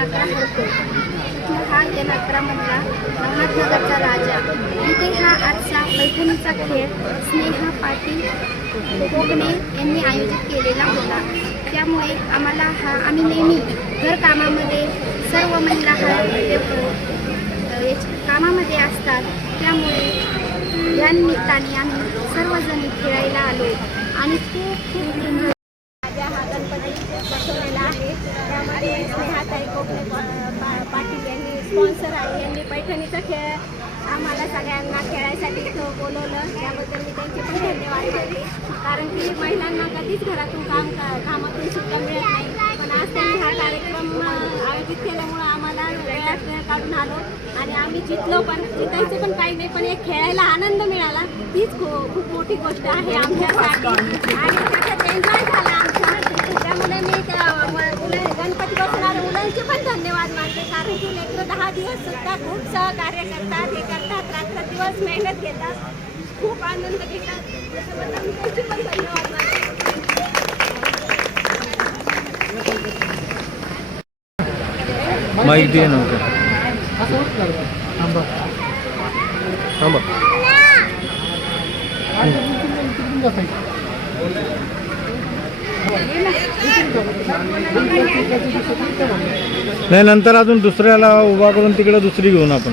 नगर येनाकरा हरको हा येनाकरामधला नवनाथ नगरचा राजा. इथे हा आजचा पैठणीचा खेळ स्नेहा पाटील कोकणे यांनी आयोजित केलेला होता. त्यामुळे आम्हाला हा आम्ही नेहमी घरकामामध्ये सर्व महिला हा कामामध्ये असतात. त्यामुळे या निमित्ताने आम्ही सर्वजणी खेळायला आलो आणि खूप खूप enjoy माझ्या हा गणपती बसवलेला आहे त्यामध्ये स्नेहाताई कोकणे पा- पा- पाटील यांनी स्पॉन्सर आहे. यांनी पैठणीचा खेळ आम्हाला सगळ्यांना खेळायसाठी इथं बोलवलं. त्याबद्दल मी त्यांचे पण धन्यवाद करते. कारण की महिलांना कधीच घरातून काम कामातून सुद्धा मिळत नाही. पण आज त्यांनी हा कार्यक्रम आयोजित केल्यामुळं आम्हाला वेळात वेळ काढून आलो. आणि आम्ही जितलो पण जितायचं पण काही नाही पण एक खेळायला आनंद मिळाला. तीच खूप मोठी गोष्ट आहे आमच्यासाठी. आणि त्याच्यात एन्जॉय झाला आमचा त्यामुळे मी त्या म- मुलं गणपती बसणाऱ्या मुलांचे पण धन्यवाद मानते कारण की लेकरं दहा दिवस सुद्धा खूप सहकार्य करतात हे करतात रात्र दिवस मेहनत घेतात खूप आनंद घेतात. त्याच्याबद्दल पण धन्यवाद मानते. माईक दे थांबा. नाही नंतर अजून दुसऱ्याला उभा करून तिकडे दुसरी घेऊन आपण.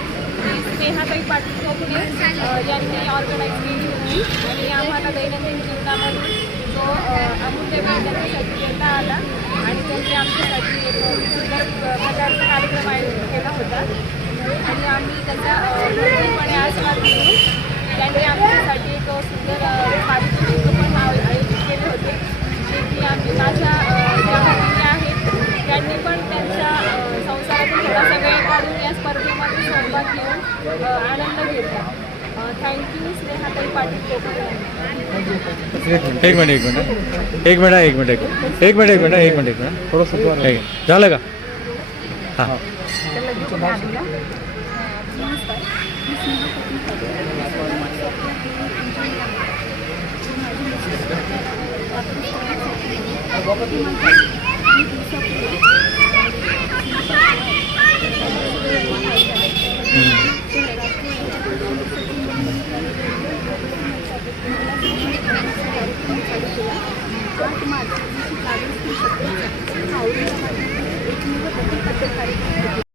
स्नेहाताई पाटील कोकणे यांनी ऑर्गनाईज केली होती. आणि आम्हाला दैनंदिन जीवनामध्ये जो अमूल्य वेळ देता आला. आणि त्यांनी आमच्यासाठी एक सुंदर प्रकारचा कार्यक्रम आयोजित केला होता. आणि आम्ही त्यांचा पूर्णपणे आस्वाद घेऊन त्यांनी आम्ही आनंद घेतला थँक्यू स्नेहाताई पाटील कोकणे एक मिनिट एक मिनिट एक मिनिट एक मिनिट एक मिनिट एक मिनिट एक मिनिट एक मिनिट एक मिनिट। थोडंसं एक झालं का हाँ। माझी यवतमाळ नाशिक नागरिक शक्तीच्या औरंगाबाद येथील पत्रकार